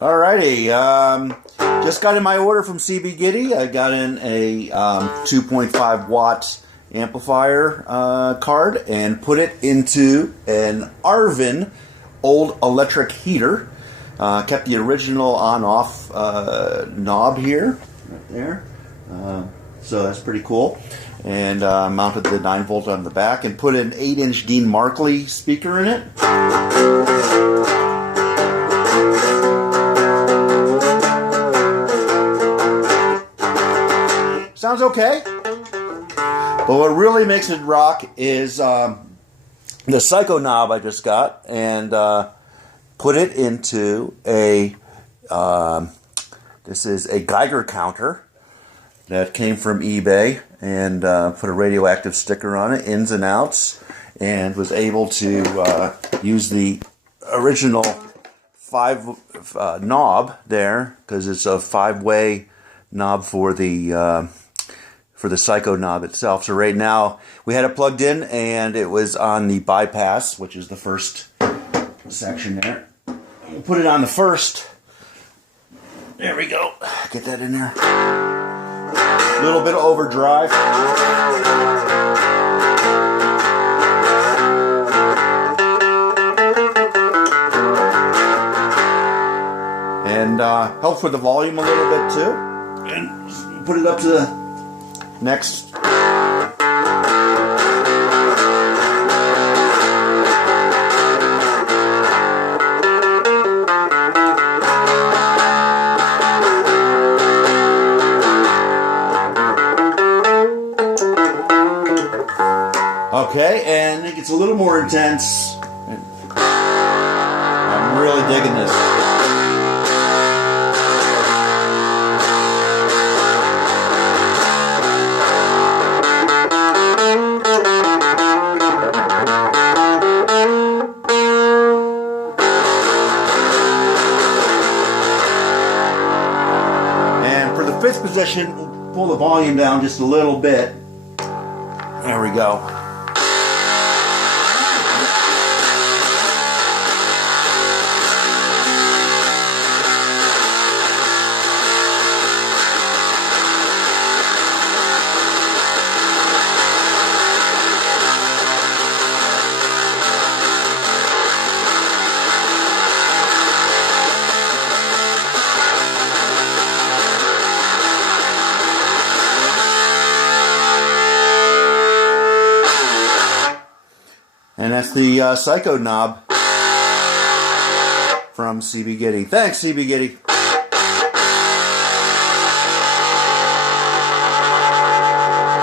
Alrighty, just got in my order from CB Giddy. I got in a 2.5 watt amplifier card and put it into an Arvin old electric heater. Kept the original on-off knob here, right there. So that's pretty cool. And mounted the 9 volt on the back and put an 8-inch Dean Markley speaker in it. Sounds okay. But what really makes it rock is the Psycho knob I just got, and put it into a this is a Geiger counter that came from eBay, and put a radioactive sticker on it, ins and outs, and was able to use the original 5 knob there, because it's a 5-way knob for the Psycho knob itself. So right now we had it plugged in and it was on the bypass, which is the first section there. We'll put it on the first. There we go. Get that in there. A little bit of overdrive. And helps with the volume a little bit too. And put it up to the next. Okay, and it gets a little more intense. I'm really digging this. And for the 5th position, we'll pull the volume down just a little bit. There we go. And that's the Psycho knob from CB Giddy. Thanks, CB Giddy.